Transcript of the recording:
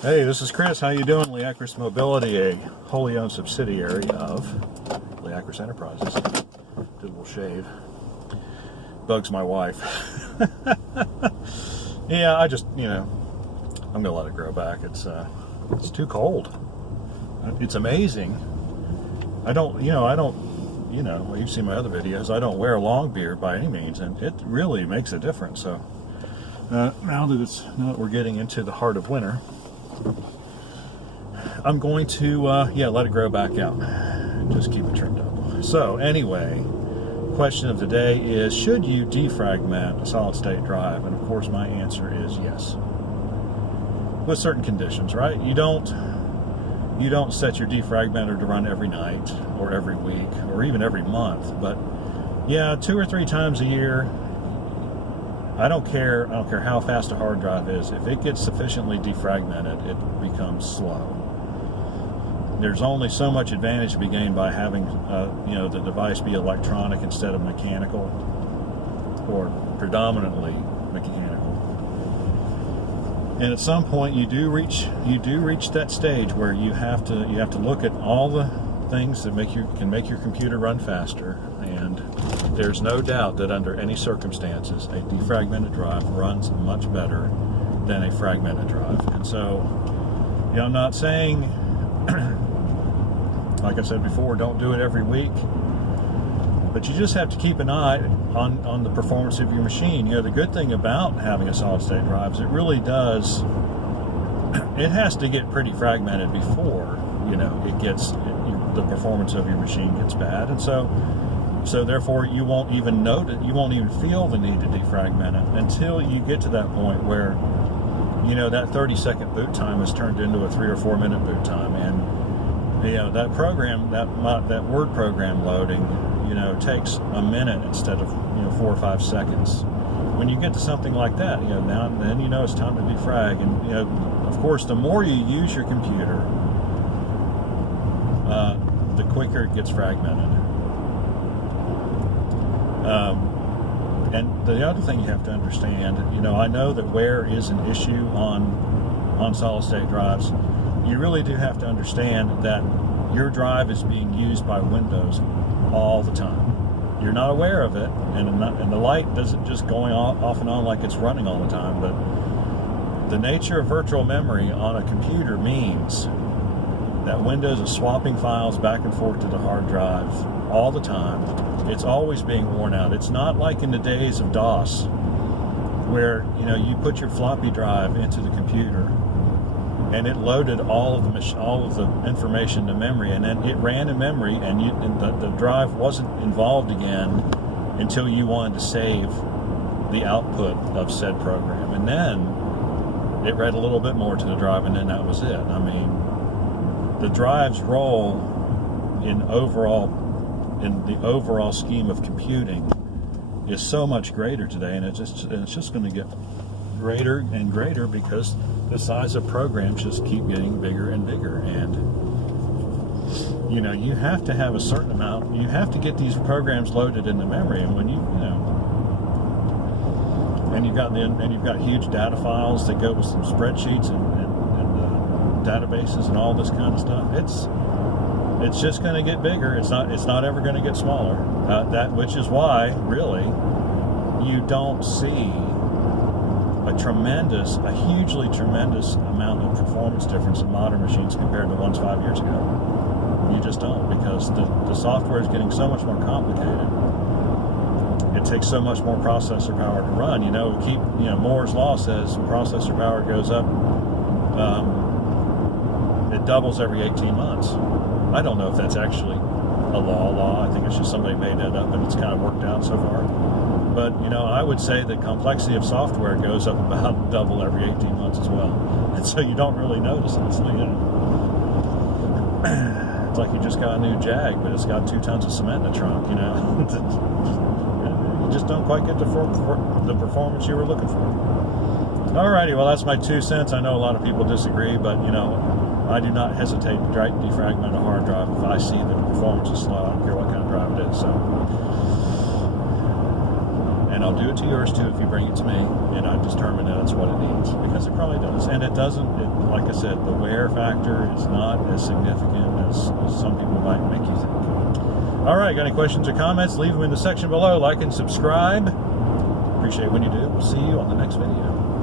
Hey, this is Chris. How you doing? Leacris Mobility, a wholly owned subsidiary of Leacris Enterprises. Did a little shave. Bugs my wife. Yeah, I just, I'm gonna let it grow back. It's too cold. It's amazing. You've seen my other videos. I don't wear a long beard by any means, and it really makes a difference. So now that we're getting into the heart of winter, I'm going to let it grow back out and just keep it trimmed up. So anyway, question of the day is, should you defragment a solid state drive? And of course my answer is yes, with certain conditions, right? You don't set your defragmenter to run every night or every week or even every month, but yeah, 2 or 3 times a year. I don't care how fast a hard drive is. If it gets sufficiently defragmented, it becomes slow. There's only so much advantage to be gained by having the device be electronic instead of mechanical, or predominantly mechanical. And at some point you do reach that stage where you have to look at all the things that can make your computer run faster. And there's no doubt that under any circumstances, a defragmented drive runs much better than a fragmented drive. And so, I'm not saying, like I said before, don't do it every week, but you just have to keep an eye on the performance of your machine. The good thing about having a solid state drive is it has to get pretty fragmented before, the performance of your machine gets bad. And so therefore you won't even feel the need to defragment it until you get to that point where, that 30-second boot time is turned into a 3 or 4 minute boot time. And, that program, that word program loading, takes a minute instead of, 4 or 5 seconds. When you get to something like that, now and then, it's time to defrag. And, of course, the more you use your computer, the quicker it gets fragmented. And the other thing you have to understand, I know that wear is an issue on solid state drives. You really do have to understand that your drive is being used by Windows all the time. You're not aware of it, and the light isn't just going off and on like it's running all the time. But the nature of virtual memory on a computer means that Windows is swapping files back and forth to the hard drive all the time. It's always being worn out. It's not like in the days of DOS, where you put your floppy drive into the computer and it loaded all of the information to memory, and then it ran in memory, and the drive wasn't involved again until you wanted to save the output of said program, and then it read a little bit more to the drive, and then that was it. I mean, the drive's role in the overall scheme of computing is so much greater today, and it's just going to get greater and greater because the size of programs just keep getting bigger and bigger. And you have to have a certain amount. You have to get these programs loaded into memory, and when you've got huge data files that go with some spreadsheets and databases and all this kind of stuff. It's just going to get bigger. It's not ever going to get smaller. Which is why, really, you don't see a hugely tremendous amount of performance difference in modern machines compared to ones 5 years ago. You just don't, because the software is getting so much more complicated. It takes so much more processor power to run. Moore's law says processor power goes up. It doubles every 18 months. I don't know if that's actually a law. I think it's just somebody made that up, and it's kind of worked out so far. But, I would say the complexity of software goes up about double every 18 months as well. And so you don't really notice it. It's like you just got a new Jag, but it's got 2 tons of cement in the trunk, You just don't quite get the performance you were looking for. Alrighty, well, that's my 2 cents. I know a lot of people disagree, but, I do not hesitate to defragment a hard drive if I see that the performance is slow. I don't care what kind of drive it is. So, and I'll do it to yours too if you bring it to me, and I determine that it's what it needs, because it probably does. And it doesn't, like I said, the wear factor is not as significant as some people might make you think. All right, got any questions or comments? Leave them in the section below. Like and subscribe. Appreciate it when you do. We'll see you on the next video.